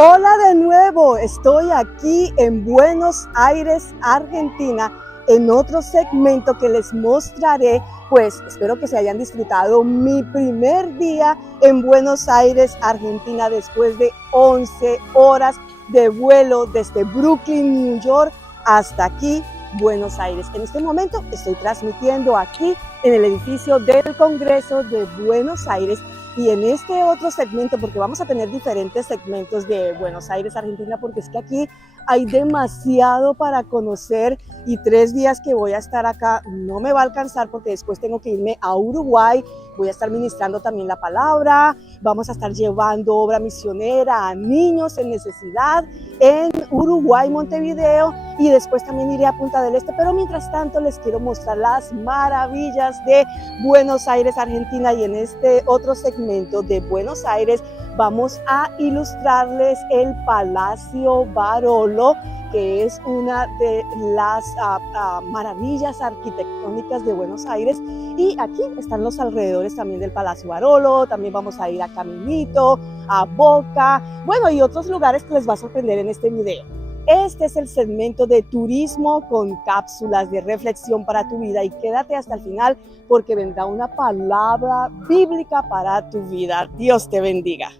Hola de nuevo, estoy aquí en Buenos Aires, Argentina, en otro segmento que les mostraré, pues espero que se hayan disfrutado mi primer día en Buenos Aires, Argentina, después de 11 horas de vuelo desde Brooklyn, New York, hasta aquí, Buenos Aires. En este momento estoy transmitiendo aquí en el edificio del Congreso de Buenos Aires. Y en este otro segmento, porque vamos a tener diferentes segmentos de Buenos Aires, Argentina, porque es que aquí hay demasiado para conocer y 3 días que voy a estar acá no me va a alcanzar porque después tengo que irme a Uruguay, voy a estar ministrando también la palabra, vamos a estar llevando obra misionera a niños en necesidad en Uruguay, Montevideo, y después también iré a Punta del Este, pero mientras tanto les quiero mostrar las maravillas de Buenos Aires, Argentina, y en este otro segmento de Buenos Aires vamos a ilustrarles el Palacio Barolo, que es una de las maravillas arquitectónicas de Buenos Aires, y aquí están los alrededores también del Palacio Barolo. También vamos a ir a Caminito, a Boca, bueno, y otros lugares que les va a sorprender en este video. Este es el segmento de turismo con cápsulas de reflexión para tu vida, y quédate hasta el final porque vendrá una palabra bíblica para tu vida. Dios te bendiga.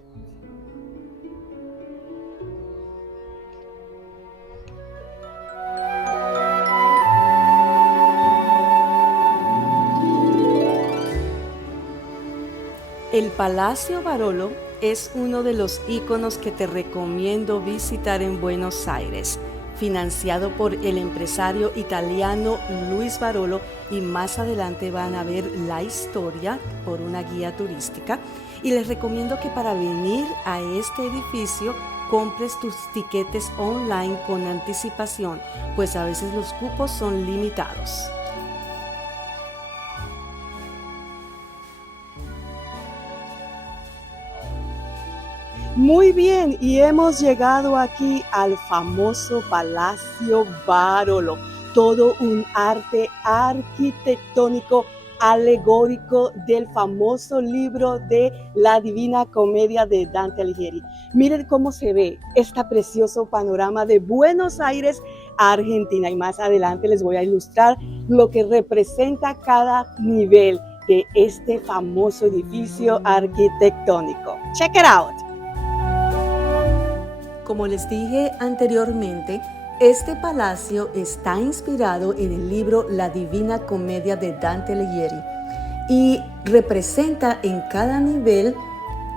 El Palacio Barolo es uno de los íconos que te recomiendo visitar en Buenos Aires, financiado por el empresario italiano Luis Barolo, y más adelante van a ver la historia por una guía turística. Y les recomiendo que para venir a este edificio compres tus tiquetes online con anticipación, pues a veces los cupos son limitados. Muy bien, y hemos llegado aquí al famoso Palacio Barolo, todo un arte arquitectónico alegórico del famoso libro de La Divina Comedia de Dante Alighieri. Miren cómo se ve este precioso panorama de Buenos Aires, Argentina, y más adelante les voy a ilustrar lo que representa cada nivel de este famoso edificio arquitectónico. Check it out. Como les dije anteriormente, este palacio está inspirado en el libro La Divina Comedia de Dante Alighieri y representa en cada nivel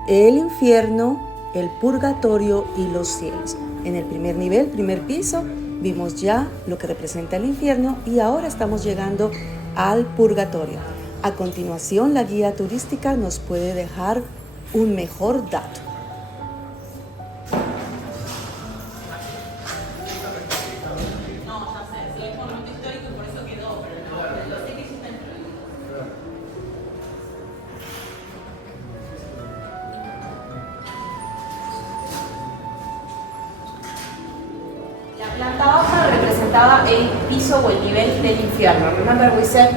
el infierno, el purgatorio y los cielos. En el primer nivel, primer piso, vimos ya lo que representa el infierno, y ahora estamos llegando al purgatorio. A continuación, la guía turística nos puede dejar un mejor dato. La planta baja representaba el piso o el nivel del infierno. Remember we said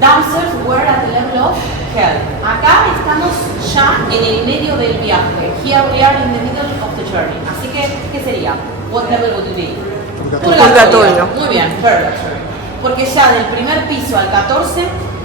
downstairs were at the level of hell. Acá estamos ya en el medio del viaje. Here we are in the middle of the journey. Así que, ¿qué sería? What level would it be? Purgatorio. Muy bien, purgatory. Porque ya del primer piso al 14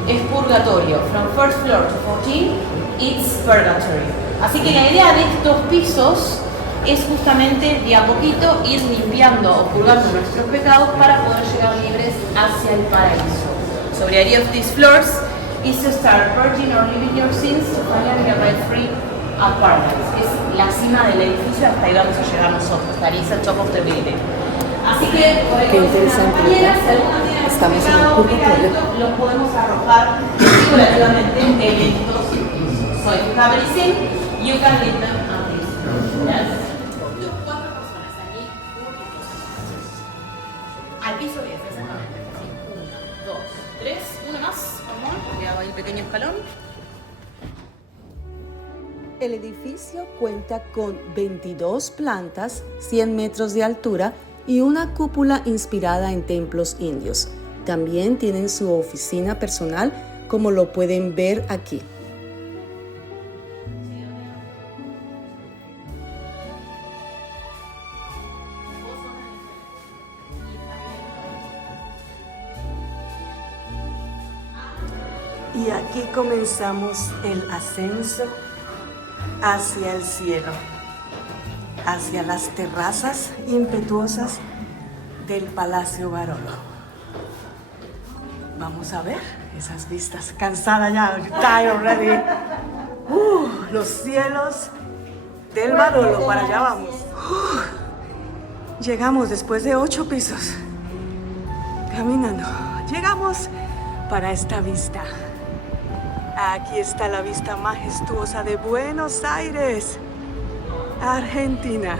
es purgatorio. From first floor to 14, it's purgatory. Así que la idea de estos pisos es justamente de a poquito ir limpiando o purgando nuestros pecados para poder llegar libres hacia el paraíso. So the idea of these floors is to start purging or leaving your sins to finally arrive free at paradise. Es la cima del edificio, hasta ahí vamos a llegar nosotros. That is the top of the building. Así que, por ahí, Estamos en el purgatorio. los podemos arrojar figurativamente en estos pisos. So if you have any sin, you can leave them at these floors. Yes? Al piso 10, exactamente. 1, 2, 3, una más. Vamos, cuidado ahí, pequeño escalón. El edificio cuenta con 22 plantas, 100 metros de altura y una cúpula inspirada en templos indios. También tienen su oficina personal, como lo pueden ver aquí. aquí comenzamos el ascenso hacia el cielo, hacia las terrazas impetuosas del Palacio Barolo. Vamos a ver esas vistas. Cansada ya, tired already. Los cielos del Barolo, para allá vamos. Llegamos después de 8 pisos caminando. Llegamos para esta vista. Aquí está la vista majestuosa de Buenos Aires, Argentina.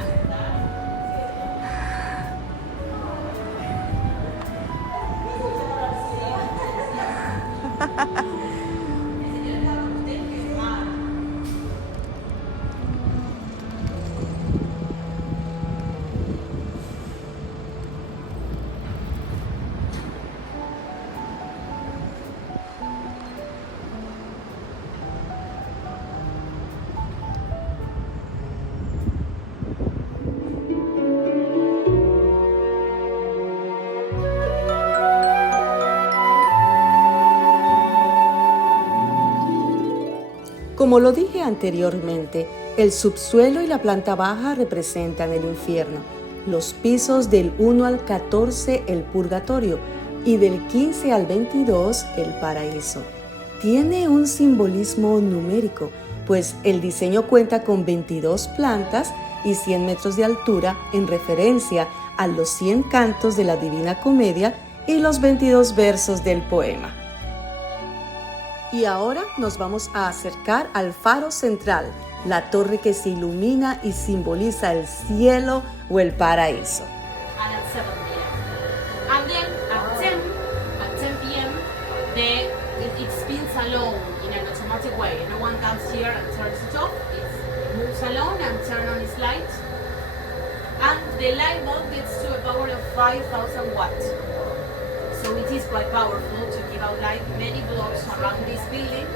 Como lo dije anteriormente, el subsuelo y la planta baja representan el infierno, los pisos del 1 al 14 el purgatorio y del 15 al 22 el paraíso. Tiene un simbolismo numérico, pues el diseño cuenta con 22 plantas y 100 metros de altura en referencia a los 100 cantos de la Divina Comedia y los 22 versos del poema. Y ahora nos vamos a acercar al faro central, la torre que se ilumina y simboliza el cielo o el paraíso. And at 7 p.m. And then at 10 p.m., it spins alone in an automatic way. No one comes here and turns it off. It moves alone and turns on its light. And the light bulb gets to a power of 5,000 watts. So it is quite powerful to give out light many blocks around this building.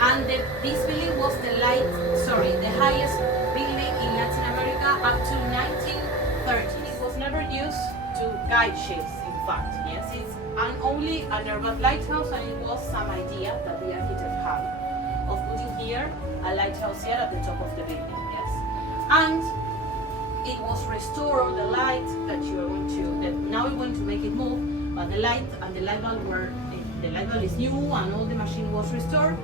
And this building was the highest building in Latin America up to 1930. It was never used to guide ships, in fact. Yes, it's only an urban lighthouse, and it was some idea that the architect had of putting here a lighthouse here at the top of the building. Yes, and it was restored the light that you are going to. That now we're going to make it move. But the light and the light bulb is new, and all the machine was restored.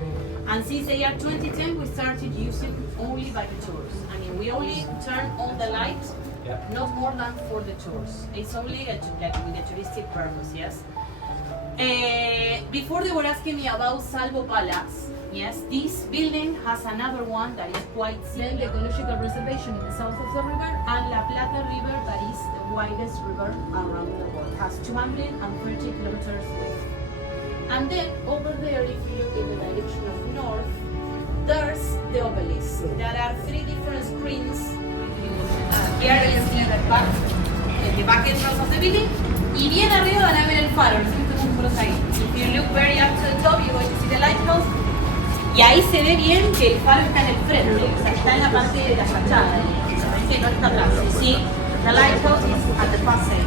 And since the year 2010, we started using only by the tours. I mean, we only turn on the light, not more than for the tours. It's only with a touristic purpose, yes. Before they were asking me about Salvo Palace. Yes, this building has another one that is quite similar. The ecological reservation in the south of the river, and La Plata River, that is the widest river around the world. It has 230 kilometers width. And then over there, if you look in the direction of north, there's the obelisk. There are 3 different screens. Here you see the back entrance of the building. Y bien arriba van a ver el faro. If you look very up to the top, you're going to see the lighthouse. Y ahí se ve bien que el faro está en el frente, o sea, está en la parte de la fachada, que no está atrás. Sí, the lighthouse is at the facade.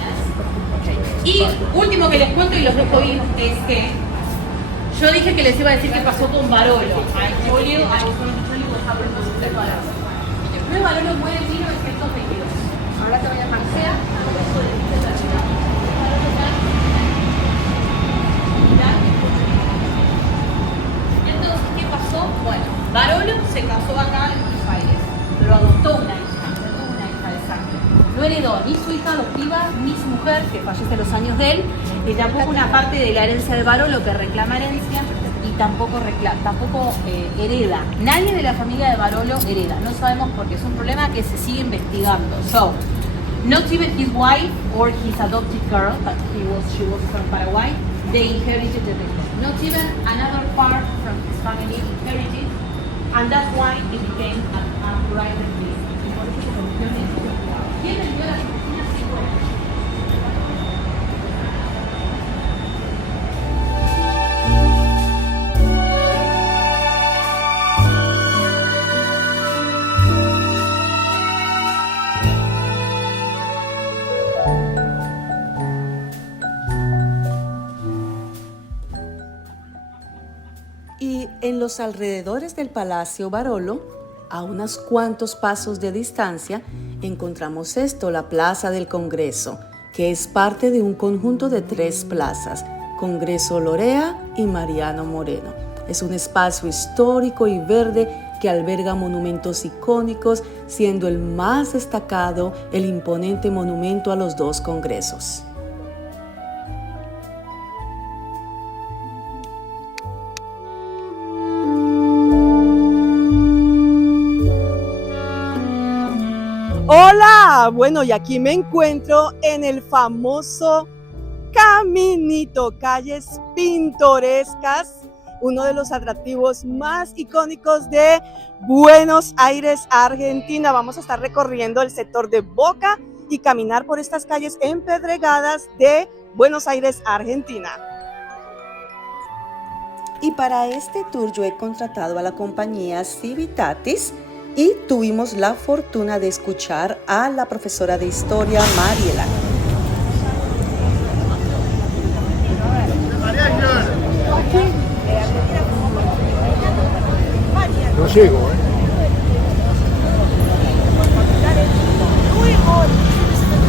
Yes. Y último que les cuento y los dejo ir es que yo dije que les iba a decir qué pasó con Barolo. I told you, I was going to tell you what happened with Barolo. El primer Barolo muere en 1922. Ahora te voy a Marcea. Bueno, Barolo se casó acá en Buenos Aires, pero adoptó una hija de sangre. No heredó ni su hija adoptiva, ni su mujer, que fallece a los años de él, y tampoco una parte de la herencia de Barolo que reclama herencia, y tampoco hereda. Nadie de la familia de Barolo hereda. No sabemos por qué, es un problema que se sigue investigando. So, not even his wife or his adopted girl, but she was from Paraguay, they inherited the business. Not even another part from his family inherited, and that's why it became a private business. Y por eso se convirtió en esto. ¿Quién vendió las oficinas? Sí, bueno. Y en los alrededores del Palacio Barolo, a unos cuantos pasos de distancia, encontramos esto, la Plaza del Congreso, que es parte de un conjunto de 3 plazas, Congreso Lorea y Mariano Moreno. Es un espacio histórico y verde que alberga monumentos icónicos, siendo el más destacado el imponente monumento a los 2 congresos. Hola, bueno, y aquí me encuentro en el famoso Caminito, calles pintorescas, uno de los atractivos más icónicos de Buenos Aires, Argentina. Vamos a estar recorriendo el sector de Boca y caminar por estas calles empedregadas de Buenos Aires, Argentina. Y para este tour yo he contratado a la compañía Civitatis y tuvimos la fortuna de escuchar a la profesora de historia Mariela. No llego, Luego, en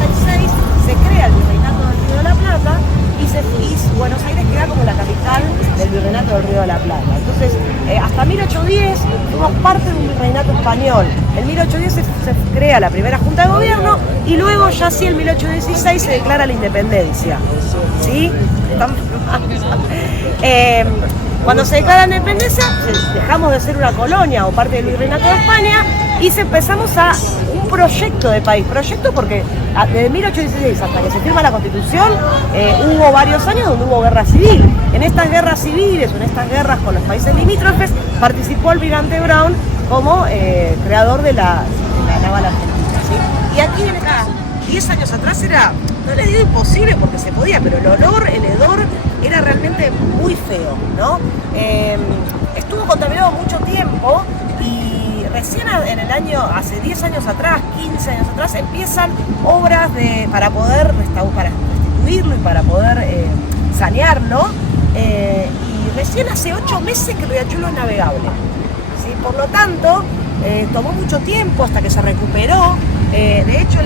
el 76, se crea el Virreinato del Río de la Plata y Buenos Aires queda como la capital del Virreinato del Río de la Plata. Entonces, hasta 1810 fuimos parte de un virreinato español. En 1810 se crea la primera Junta de Gobierno y luego ya sí en 1816 se declara la independencia. ¿Sí? Cuando se declara la independencia, dejamos de ser una colonia o parte del Virreinato de España y empezamos a un proyecto de país. Proyecto porque desde 1816 hasta que se firma la Constitución hubo varios años donde hubo guerra civil. En estas guerras civiles o en estas guerras con los países limítrofes participó Almirante Brown como creador de la naval argentina. ¿Sí? Y aquí, 10 años atrás era, no le digo imposible porque se podía, pero el hedor era realmente muy feo, ¿no? Estuvo contaminado mucho tiempo y recién en el año, hace 10 años atrás, 15 años atrás, empiezan obras para poder restituirlo y para poder sanearlo. Y recién hace 8 meses que el riachuelo es navegable. ¿Sí? Por lo tanto, tomó mucho tiempo hasta que se recuperó. De hecho,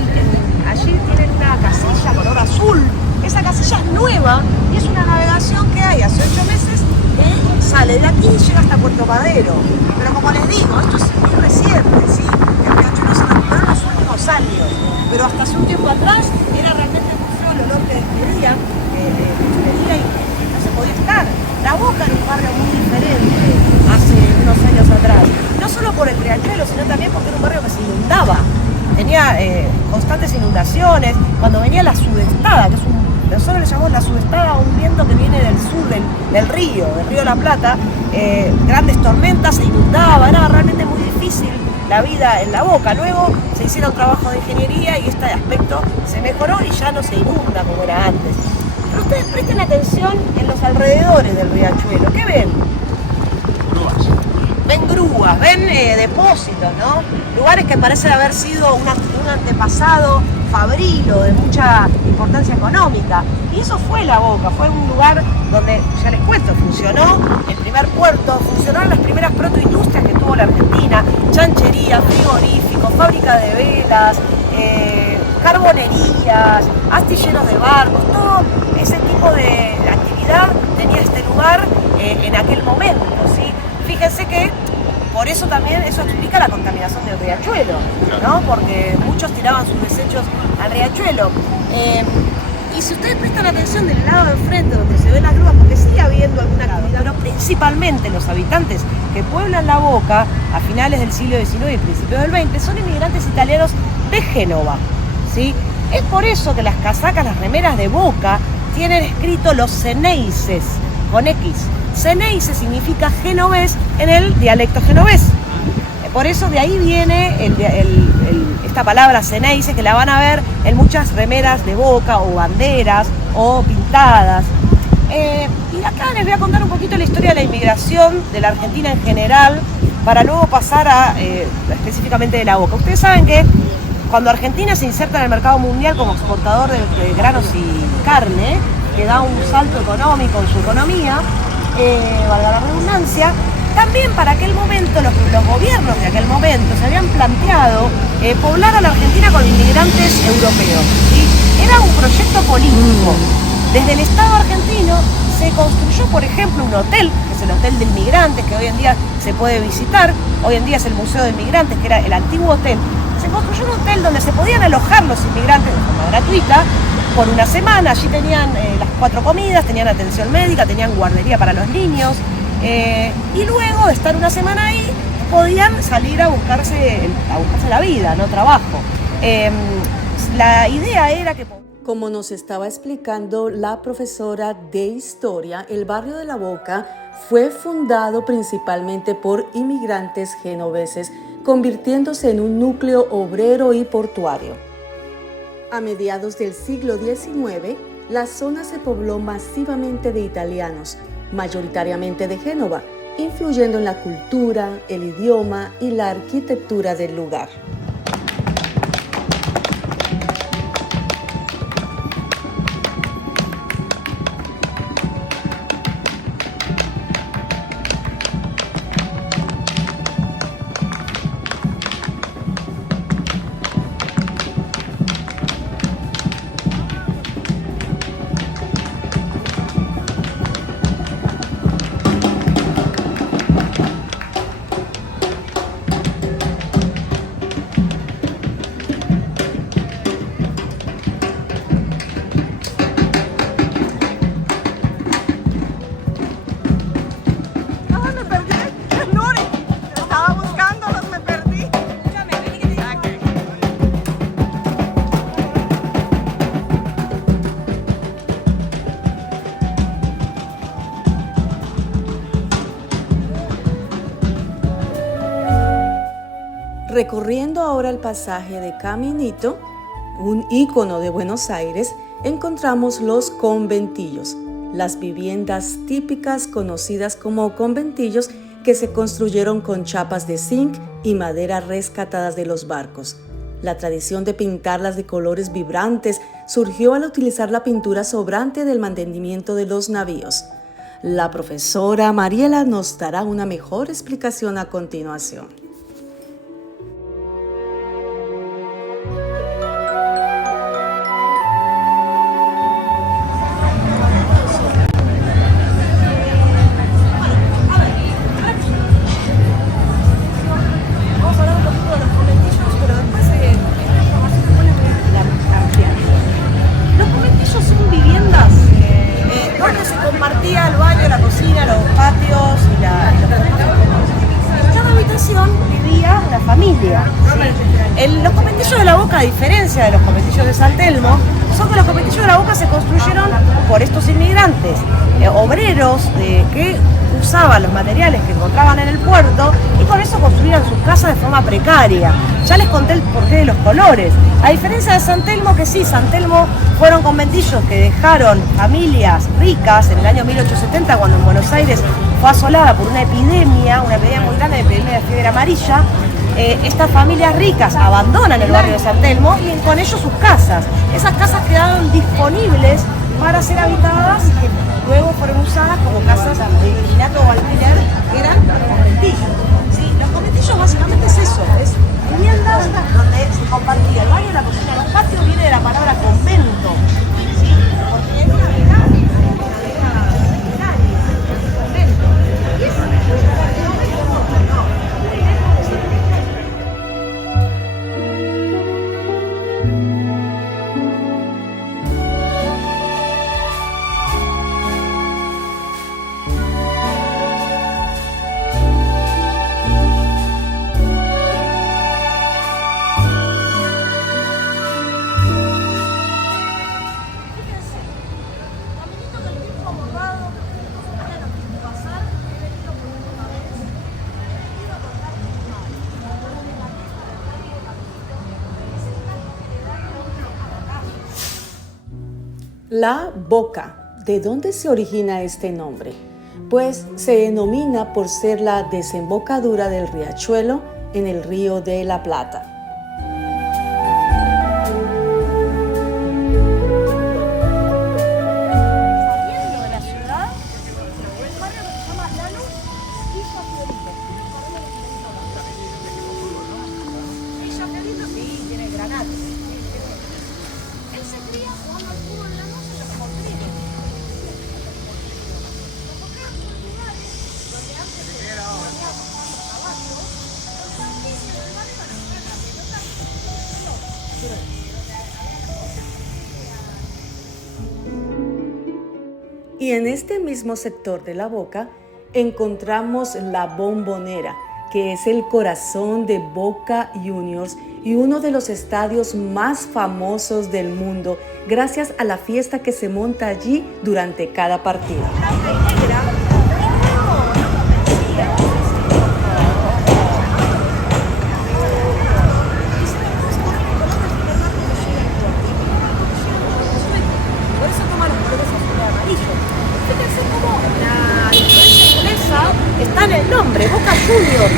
allí tienen una casilla color azul. Esa casilla es nueva y es una navegación que hay hace 8 meses que sale de aquí y llega hasta Puerto Madero. Pero como les digo, esto es muy reciente, ¿sí? El riachuelo se recuperó en los últimos años. Pero hasta hace un tiempo atrás era realmente muy feo el olor que despedía y no se podía estar. La Boca era un barrio muy diferente hace unos años atrás. No solo por el riachuelo, sino también porque era un barrio que se inundaba. Tenía constantes inundaciones. Cuando venía la sudestada, que es nosotros le llamamos la sudestada a un viento que viene del sur del río de la Plata, grandes tormentas, se inundaba, era realmente muy difícil la vida en la Boca. Luego se hicieron trabajos de ingeniería y este aspecto se mejoró y ya no se inunda como era antes. Pero ustedes presten atención en los alrededores del riachuelo. ¿Qué ven? Ven grúas, ven depósitos, ¿no? Lugares que parecen haber sido un antepasado fabrilo de mucha importancia económica. Y eso fue la Boca, fue un lugar donde, ya les cuento, funcionó el primer puerto, funcionaron las primeras protoindustrias que tuvo la Argentina, chanchería, frigoríficos, fábrica de velas, carbonerías, astilleros de barcos, todo ese tipo de actividad tenía este lugar en aquel momento, ¿sí? Fíjense que por eso también eso explica la contaminación del riachuelo, ¿no? Porque muchos tiraban sus desechos al riachuelo. Y si ustedes prestan atención del lado de enfrente donde se ven las grúas, porque sigue habiendo alguna actividad, pero principalmente los habitantes que pueblan la Boca a finales del siglo XIX y principios del XX son inmigrantes italianos de Génova, ¿sí? Es por eso que las casacas, las remeras de Boca tienen escrito los Ceneices con X. Ceneice significa genovés en el dialecto genovés. Por eso de ahí viene esta palabra Ceneice, que la van a ver en muchas remeras de Boca o banderas o pintadas. Y acá les voy a contar un poquito la historia de la inmigración de la Argentina en general, para luego pasar a específicamente de la Boca. Ustedes saben que cuando Argentina se inserta en el mercado mundial como exportador de granos y carne, que da un salto económico en su economía, valga la redundancia, independencia, también para aquel momento los gobiernos de aquel momento se habían planteado poblar a la Argentina con inmigrantes europeos, ¿sí? Era un proyecto político. Desde el Estado argentino se construyó, por ejemplo, un hotel, que es el Hotel de Inmigrantes, que hoy en día se puede visitar. Hoy en día es el Museo de Inmigrantes, que era el antiguo hotel. Se construyó un hotel donde se podían alojar los inmigrantes de forma gratuita por una semana. Allí tenían las 4 comidas, tenían atención médica, tenían guardería para los niños. Y luego de estar una semana ahí, podían salir a buscarse la vida, no trabajo. La idea era que... Como nos estaba explicando la profesora de Historia, el barrio de La Boca fue fundado principalmente por inmigrantes genoveses, convirtiéndose en un núcleo obrero y portuario. A mediados del siglo XIX, la zona se pobló masivamente de italianos, mayoritariamente de Génova, influyendo en la cultura, el idioma y la arquitectura del lugar. Recorriendo ahora el pasaje de Caminito, un ícono de Buenos Aires, encontramos los conventillos, las viviendas típicas conocidas como conventillos que se construyeron con chapas de zinc y madera rescatadas de los barcos. La tradición de pintarlas de colores vibrantes surgió al utilizar la pintura sobrante del mantenimiento de los navíos. La profesora Mariela nos dará una mejor explicación a continuación. El baño, la cocina, los patios y en cada habitación vivía una familia, ¿sí? Los conventillos de La Boca, a diferencia de los conventillos de San Telmo, son que los conventillos de La Boca se construyeron por estos inmigrantes, obreros que usaban los materiales que encontraban en el puerto y con eso construían sus casas de forma precaria. Ya les conté el porqué de los colores. A diferencia de San Telmo, que sí, San Telmo fueron conventillos que dejaron familias ricas en el año 1870, cuando en Buenos Aires fue asolada por una epidemia muy grande, de epidemia de fiebre amarilla. Estas familias ricas abandonan el barrio de San Telmo y con ellos sus casas. Esas casas quedaron disponibles para ser habitadas, que luego fueron usadas como casas de inquilinato o alquiler, que eran conventillos. ¿Sí? Los conventillos básicamente es eso, es viviendas donde se compartía el baño, la cocina, los patios. Viene de la palabra convento, ¿sí? Porque era convento. Y eso La Boca. ¿De dónde se origina este nombre? Pues se denomina por ser la desembocadura del riachuelo en el río de la Plata. saliendo de la ciudad, un barrio que se llama Lanús, Villa Fiorito. Villa Fiorito sí, tiene granates. Él se cría jugando al fútbol en la noche en los montrinos. Los bocados son lugares donde antes se ponían los caballos, los artistas del mar iban a jugar la pelota. Y en este mismo sector de La Boca encontramos la Bombonera, que es el corazón de Boca Juniors y uno de los estadios más famosos del mundo, gracias a la fiesta que se monta allí durante cada partido. Por eso toma los colores azul y amarillo. Fíjense cómo la influencia inglesa está en el nombre, Boca Juniors.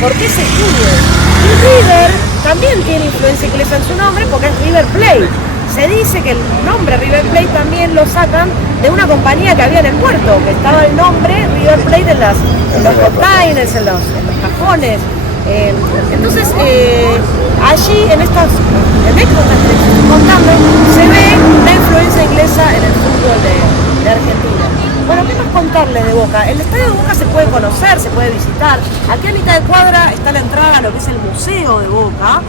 ¿Por qué ese Junior? Y River también tiene influencia inglesa en su nombre porque es River Plate. Se dice que el nombre River Plate también lo sacan de una compañía que había en el puerto, que estaba el nombre River Plate en los containers, en los cajones. Entonces, allí en estas anécdotas que les estoy contando, se ve la influencia inglesa en el fútbol de Argentina. Bueno, ¿qué más contarles de Boca? El estadio de Boca se puede conocer, se puede visitar. Aquí a mitad de cuadra está la entrada a lo que es el Museo de Boca.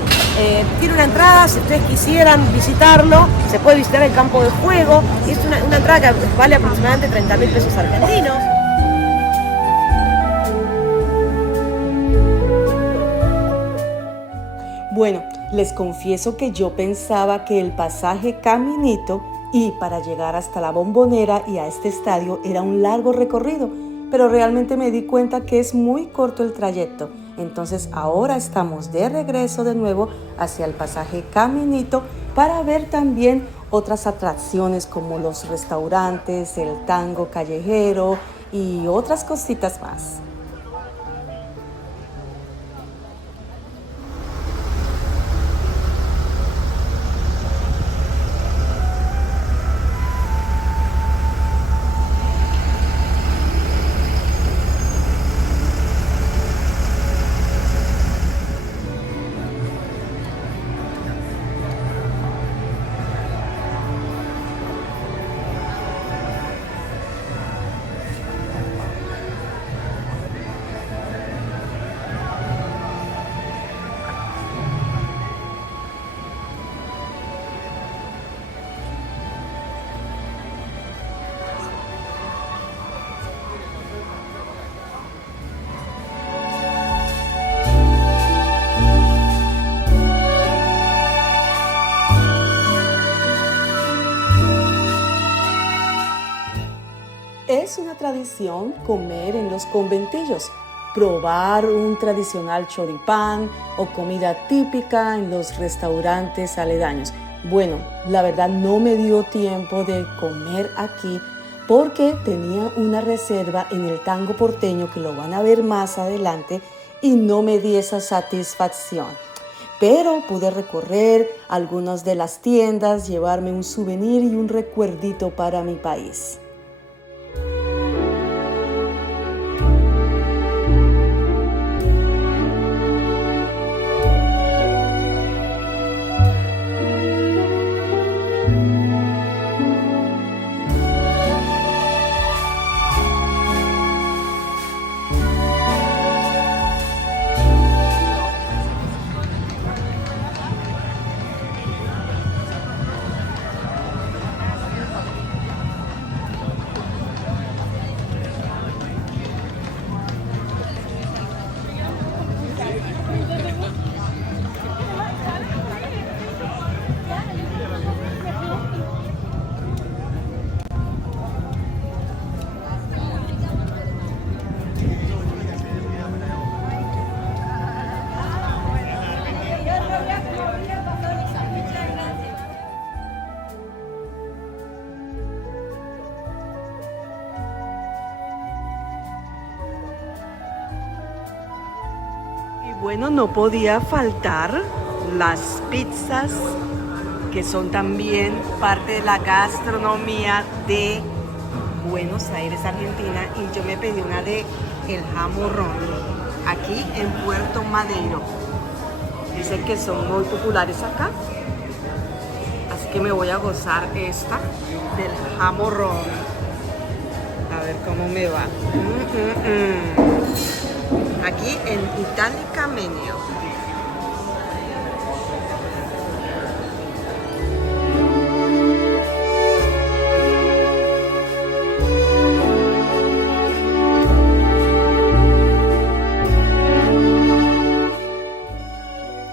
Tiene una entrada, si ustedes quisieran visitarlo, se puede visitar el campo de juego. Y es una entrada que vale aproximadamente 30.000 pesos argentinos. Bueno, les confieso que yo pensaba que el pasaje Caminito y para llegar hasta la Bombonera y a este estadio era un largo recorrido, pero realmente me di cuenta que es muy corto el trayecto. Entonces ahora estamos de regreso de nuevo hacia el pasaje Caminito para ver también otras atracciones como los restaurantes, el tango callejero y otras cositas más. Es una tradición comer en los conventillos, probar un tradicional choripán o comida típica en los restaurantes aledaños. Bueno, la verdad no me dio tiempo de comer aquí porque tenía una reserva en el tango porteño que lo van a ver más adelante y no me di esa satisfacción. Pero pude recorrer algunas de las tiendas, llevarme un souvenir y un recuerdito para mi país. Bueno, no podía faltar las pizzas, que son también parte de la gastronomía de Buenos Aires, Argentina, y yo me pedí una de el jamorrón, aquí en Puerto Madero. Dicen que son muy populares acá, así que me voy a gozar esta del jamorrón. A ver cómo me va. Aquí en Itálica Menio.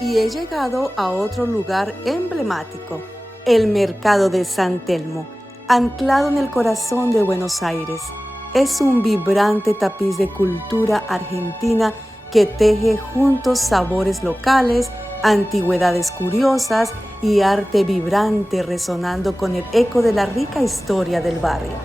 Y he llegado a otro lugar emblemático, el Mercado de San Telmo, anclado en el corazón de Buenos Aires. Es un vibrante tapiz de cultura argentina que teje juntos sabores locales, antigüedades curiosas y arte vibrante resonando con el eco de la rica historia del barrio.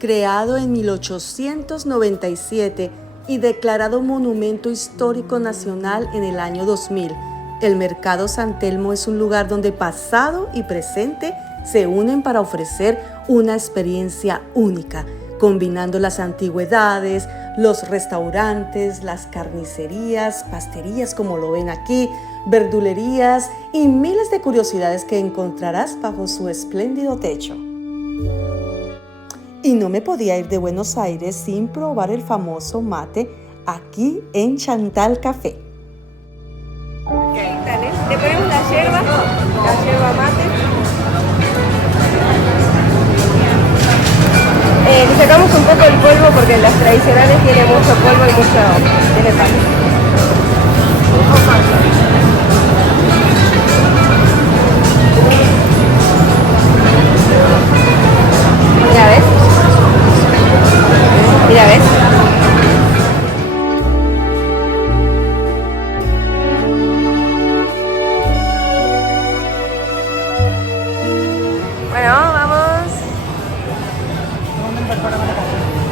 Creado en 1897 y declarado Monumento Histórico Nacional en el año 2000, el Mercado San Telmo es un lugar donde pasado y presente se unen para ofrecer una experiencia única, combinando las antigüedades, los restaurantes, las carnicerías, pasterías como lo ven aquí, verdulerías y miles de curiosidades que encontrarás bajo su espléndido techo. Y no me podía ir de Buenos Aires sin probar el famoso mate aquí en Chantal Café. Ok, dale. Le ponemos la yerba mate. Le sacamos un poco el polvo porque en las tradicionales tiene mucho polvo y tiene pan. Mira, ¿ves? Mira, ¿ves? Bueno, vamos.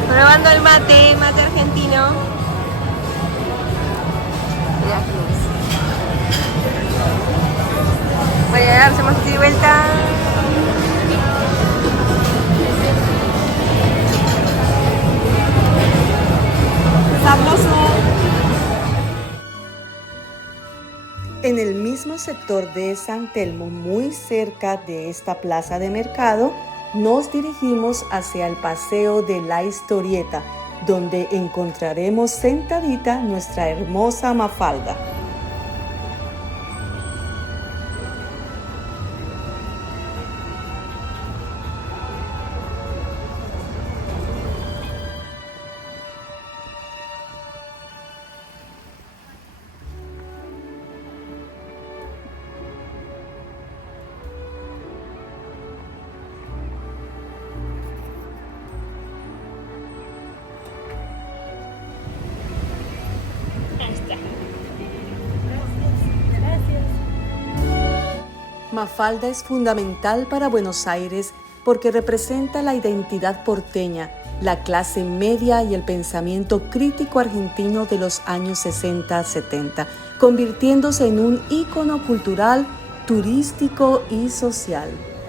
Probando el mate argentino. Voy a dar, hacemos así de vuelta. En el mismo sector de San Telmo, muy cerca de esta plaza de mercado, nos dirigimos hacia el Paseo de la Historieta, donde encontraremos sentadita nuestra hermosa Mafalda. Mafalda es fundamental para Buenos Aires porque representa la identidad porteña, la clase media y el pensamiento crítico argentino de los años 60-70, convirtiéndose en un ícono cultural, turístico y social.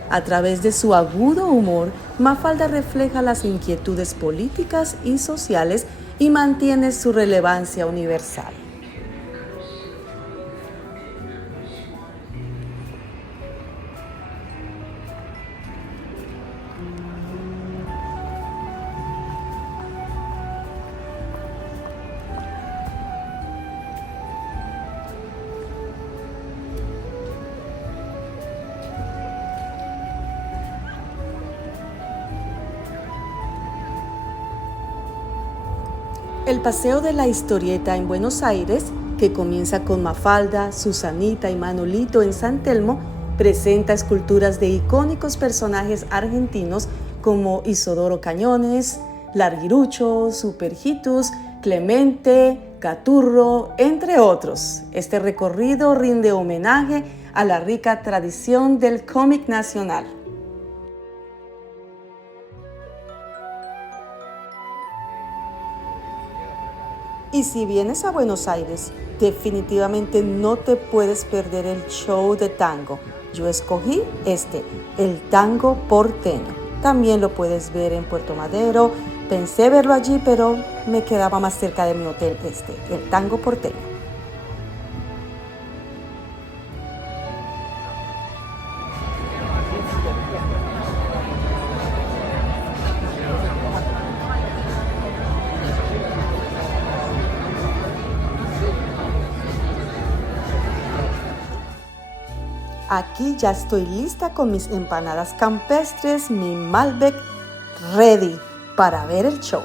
A través de su agudo humor, Mafalda refleja las inquietudes políticas y sociales y mantiene su relevancia universal. El Paseo de la Historieta en Buenos Aires, que comienza con Mafalda, Susanita y Manolito en San Telmo, presenta esculturas de icónicos personajes argentinos como Isodoro Cañones, Larguirucho, Supergitus, Clemente, Gaturro, entre otros. Este recorrido rinde homenaje a la rica tradición del cómic nacional. Y si vienes a Buenos Aires, definitivamente no te puedes perder el show de tango. Yo escogí el tango porteño. También lo puedes ver en Puerto Madero. Pensé verlo allí, pero me quedaba más cerca de mi hotel el tango porteño. Aquí ya estoy lista con mis empanadas campestres, mi Malbec ready para ver el show.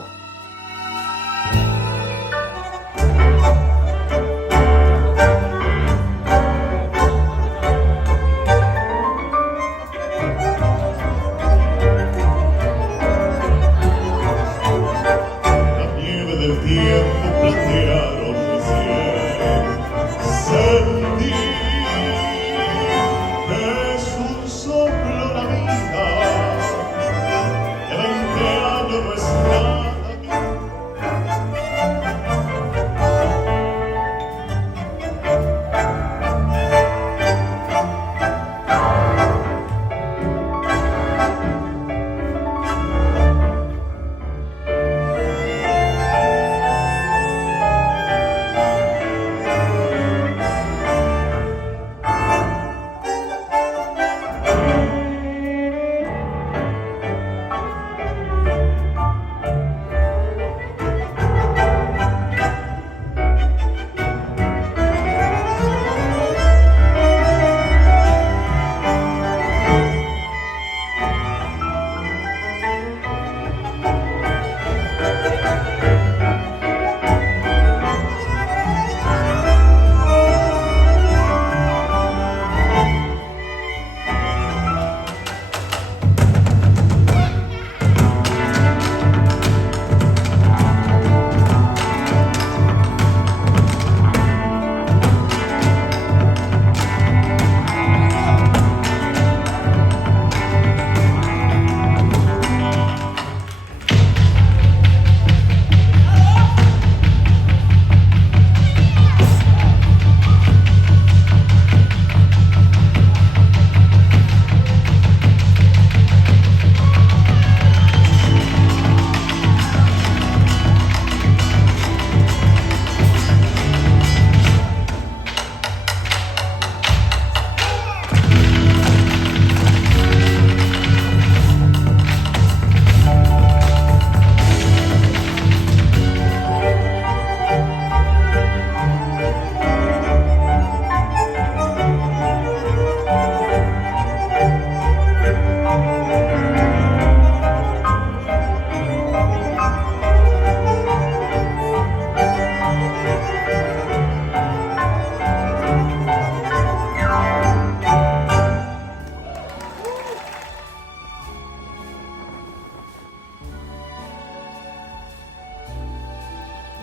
La nieve del tiempo platearon mi cielo. Sentí es un soplo la vida. De 20 años no es nada que...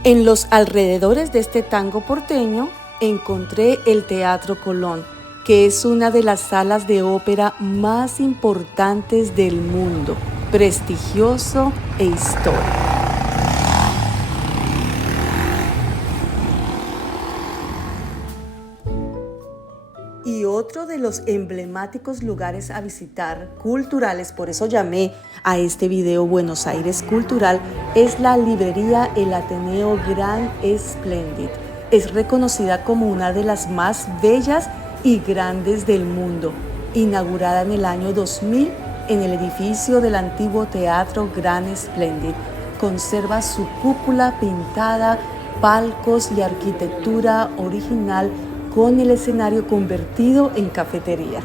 En los alrededores de este tango porteño encontré el Teatro Colón, que es una de las salas de ópera más importantes del mundo, prestigioso e histórico. Y otro de los emblemáticos lugares a visitar culturales, por eso llamé a este video Buenos Aires Cultural, es la librería El Ateneo Gran Splendid. Es reconocida como una de las más bellas y grandes del mundo, inaugurada en el año 2000 en el edificio del antiguo Teatro Gran Splendid. Conserva su cúpula pintada, palcos y arquitectura original, con el escenario convertido en cafetería.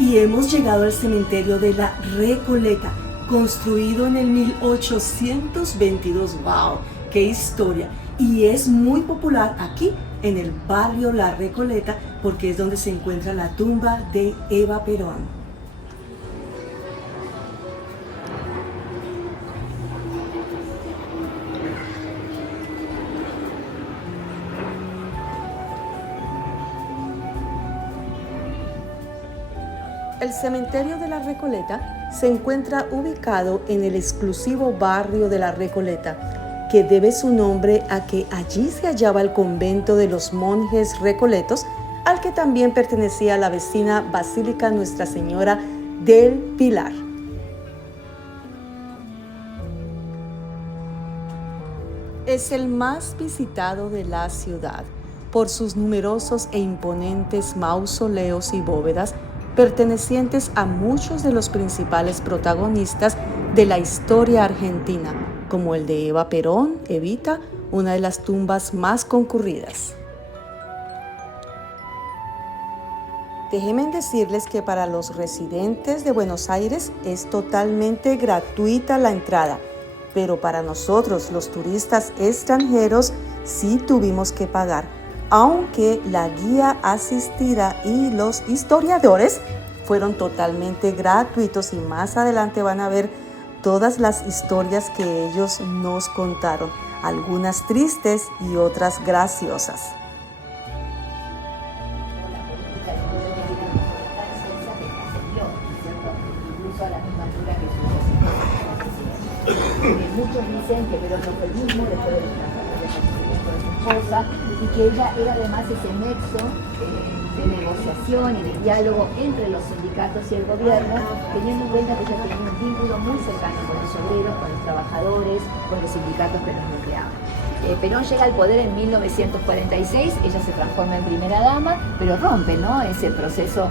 Y hemos llegado al cementerio de la Recoleta, construido en el 1822. ¡Wow! ¡Qué historia! Y es muy popular aquí en el barrio La Recoleta porque es donde se encuentra la tumba de Eva Perón. El cementerio de la Recoleta se encuentra ubicado en el exclusivo barrio de la Recoleta, que debe su nombre a que allí se hallaba el convento de los monjes recoletos, al que también pertenecía la vecina Basílica Nuestra Señora del Pilar. Es el más visitado de la ciudad por sus numerosos e imponentes mausoleos y bóvedas pertenecientes a muchos de los principales protagonistas de la historia argentina, como el de Eva Perón, Evita, una de las tumbas más concurridas. Déjenme decirles que para los residentes de Buenos Aires es totalmente gratuita la entrada, pero para nosotros, los turistas extranjeros, sí tuvimos que pagar, aunque la guía asistida y los historiadores fueron totalmente gratuitos y más adelante van a ver todas las historias que ellos nos contaron, algunas tristes y otras graciosas. Muchos dicen que Perón no fue el mismo después del fallecimiento de su esposa y que ella era además ese nexo de negociación y de diálogo entre los sindicatos y el gobierno, teniendo en cuenta que ella tenía un vínculo muy cercano con los obreros, con los trabajadores, con los sindicatos que los nucleaban. Perón llega al poder en 1946, ella se transforma en primera dama, pero rompe, ¿no?, ese proceso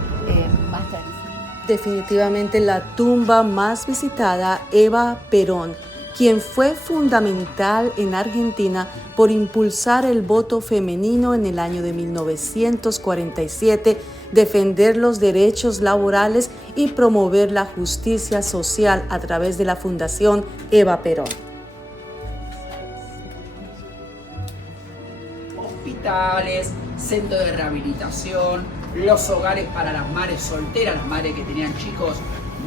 más tradicional. Definitivamente la tumba más visitada, Eva Perón, quien fue fundamental en Argentina por impulsar el voto femenino en el año de 1947, defender los derechos laborales y promover la justicia social a través de la Fundación Eva Perón. Hospitales, centros de rehabilitación, los hogares para las madres solteras, las madres que tenían chicos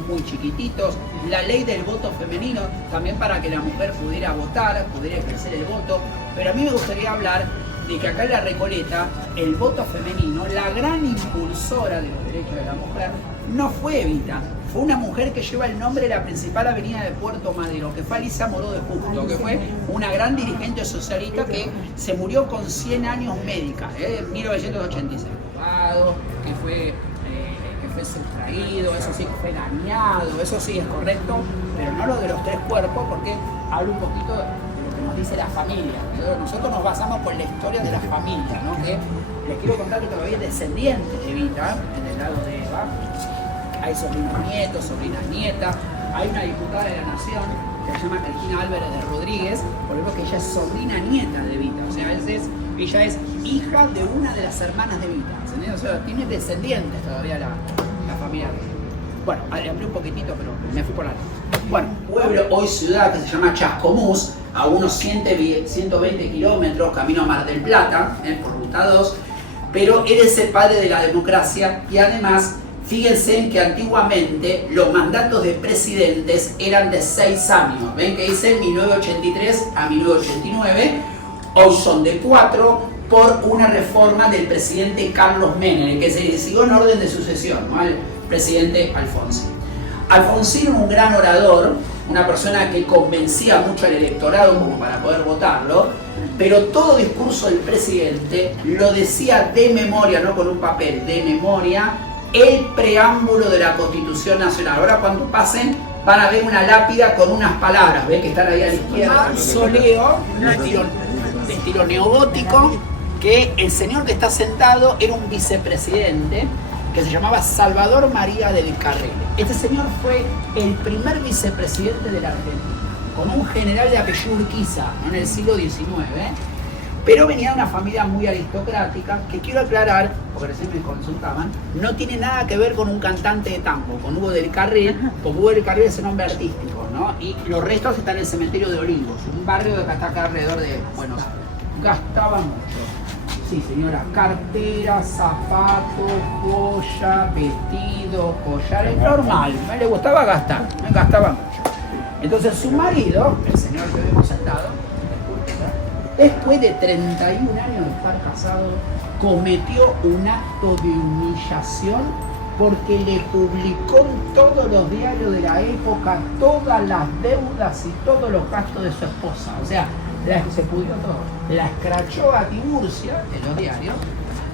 muy chiquititos, la ley del voto femenino, también para que la mujer pudiera votar, pudiera ejercer el voto. Pero a mí me gustaría hablar de que acá en la Recoleta, el voto femenino, la gran impulsora de los derechos de la mujer, no fue Evita, fue una mujer que lleva el nombre de la principal avenida de Puerto Madero, que fue Alicia Moró de Justo, que fue una gran dirigente socialista que se murió con 100 años médica, en 1986. Que fue sustraído, eso sí que fue dañado, eso sí es correcto, pero no lo de los 3 cuerpos, porque habla un poquito de lo que nos dice la familia. Nosotros nos basamos por la historia de la familia, ¿no? Que les quiero contar que todavía hay descendientes de Evita, en el lado de Eva, hay sobrinos nietos, sobrinas nietas, hay una diputada de la Nación que se llama Cristina Álvarez de Rodríguez, por ejemplo, que ella es sobrina nieta de Evita, o sea, ella es hija de una de las hermanas de Evita, ¿entendés? O sea, tiene descendientes todavía la familia. Bueno, hablé un poquitito, pero me fui por la. Bueno, pueblo, hoy ciudad, que se llama Chascomús, a unos 120 kilómetros, camino a Mar del Plata, por Ruta 2, pero era ese padre de la democracia y además, fíjense en que antiguamente los mandatos de presidentes eran de 6 años. ¿Ven que dice 1983 a 1989? Hoy son de 4 por una reforma del presidente Carlos Menem, que se siguió en orden de sucesión, ¿no?, al presidente Alfonsín. Alfonsín, un gran orador, una persona que convencía mucho al electorado como para poder votarlo, pero todo discurso del presidente lo decía de memoria, no con un papel, de memoria, el preámbulo de la Constitución Nacional. Ahora cuando pasen van a ver una lápida con unas palabras, ¿ven que están ahí a la izquierda? Mausoleo, de estilo neogótico, que el señor que está sentado era un vicepresidente que se llamaba Salvador María del Carril. Este señor fue el primer vicepresidente de la Argentina, con un general de apellido Urquiza, ¿no?, en el siglo XIX, Pero venía de una familia muy aristocrática, que quiero aclarar, porque recién me consultaban, no tiene nada que ver con un cantante de tango, con Hugo del Carril, porque Hugo del Carril es un hombre artístico, ¿no? Y los restos están en el cementerio de Olivos, un barrio que está acá alrededor de Buenos Aires. Gastaba mucho. Sí, señora, cartera, zapatos, joya, vestido, collares, normal. Me le gustaba gastar, me gastaba mucho. Entonces su marido, el señor que vemos sentado, después de 31 años de estar casado, cometió un acto de humillación porque le publicó en todos los diarios de la época todas las deudas y todos los gastos de su esposa. O sea, se pudrió todo. La escrachó a Tiburcia en los diarios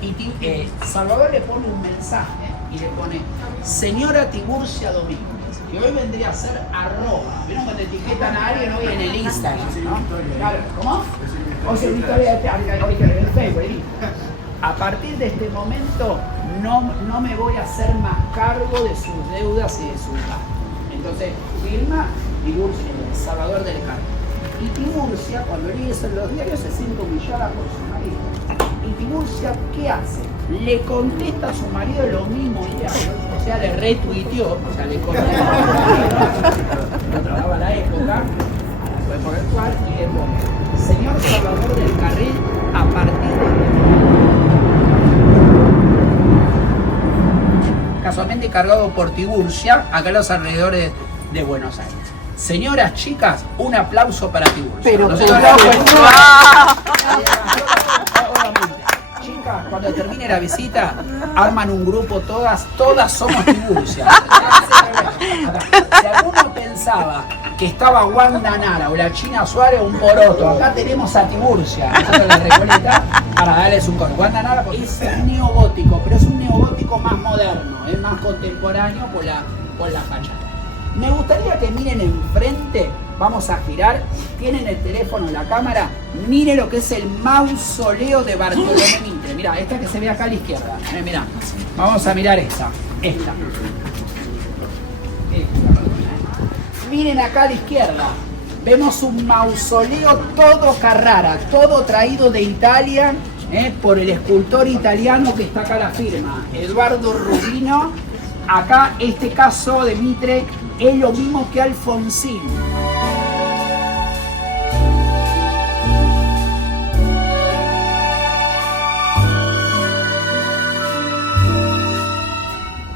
y Salvador le pone un mensaje y le pone: señora Tiburcia Domínguez, que hoy vendría a ser @. ¿Vieron cuando etiquetan a alguien hoy en el Instagram? ¿No? Claro, ¿cómo? O sea, en el Facebook. A partir de este momento no me voy a hacer más cargo de sus deudas y de sus gastos. Entonces firma Tiburcia, Salvador del Carril. Y Tiburcia, cuando lee eso en los diarios, se siente humillada por su marido. Y Tiburcia, ¿qué hace? Le contesta a su marido lo mismo día. O sea, le retuiteó, o sea, le contesta a su marido, no trabajaba la época actual, y le pone: señor Salvador del Carril, a partir de... Casualmente cargado por Tiburcia, acá en los alrededores de Buenos Aires. Señoras, chicas, un aplauso para Tiburcia. Pero chicas, cuando termine la visita, arman un grupo todas somos Tiburcia. Si alguno pensaba que estaba Wanda Nara o la China Suárez, un poroto, acá tenemos a Tiburcia, nosotros la Recoleta, para darles un coro. Wanda Nara es neogótico, pero es un neogótico más moderno, es más contemporáneo por la fachada. Me gustaría que miren enfrente, vamos a girar, tienen el teléfono en la cámara, miren lo que es el mausoleo de Bartolomé Mitre. Mirá, esta que se ve acá a la izquierda, mirá, vamos a mirar esta. Miren acá a la izquierda, vemos un mausoleo todo Carrara, todo traído de Italia, por el escultor italiano que está acá la firma, Eduardo Rubino. Acá este caso de Mitre es lo mismo que Alfonsín.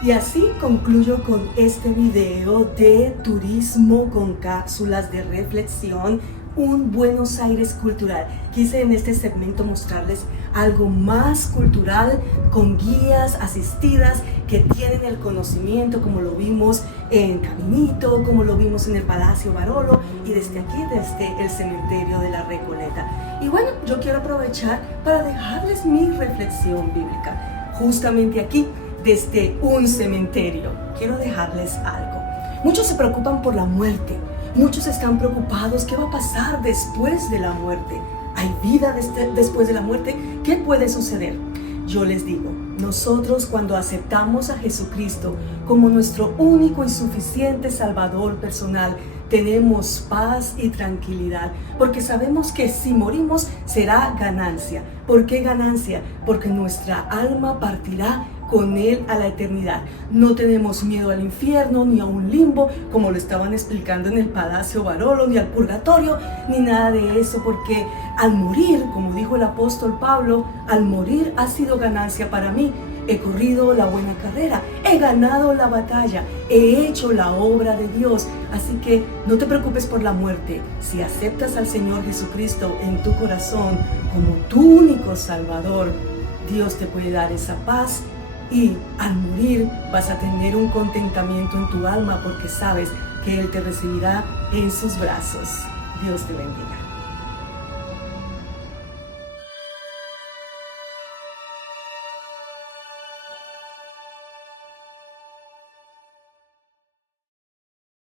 Y así concluyo con este video de turismo con cápsulas de reflexión, un Buenos Aires cultural. Quise en este segmento mostrarles algo más cultural, con guías asistidas que tienen el conocimiento, como lo vimos en Caminito, como lo vimos en el Palacio Barolo y desde aquí, desde el cementerio de la Recoleta. Y bueno, yo quiero aprovechar para dejarles mi reflexión bíblica, justamente aquí, desde un cementerio. Quiero dejarles algo. Muchos se preocupan por la muerte. Muchos están preocupados, ¿qué va a pasar después de la muerte? ¿Hay vida después de la muerte? ¿Qué puede suceder? Yo les digo, nosotros cuando aceptamos a Jesucristo como nuestro único y suficiente Salvador personal, tenemos paz y tranquilidad, porque sabemos que si morimos será ganancia. ¿Por qué ganancia? Porque nuestra alma partirá con Él a la eternidad. No tenemos miedo al infierno, ni a un limbo, como lo estaban explicando en el Palacio Barolo, ni al purgatorio, ni nada de eso, porque al morir, como dijo el apóstol Pablo, al morir ha sido ganancia para mí. He corrido la buena carrera, he ganado la batalla, he hecho la obra de Dios. Así que no te preocupes por la muerte. Si aceptas al Señor Jesucristo en tu corazón como tu único Salvador, Dios te puede dar esa paz. Y al morir vas a tener un contentamiento en tu alma porque sabes que Él te recibirá en sus brazos. Dios te bendiga.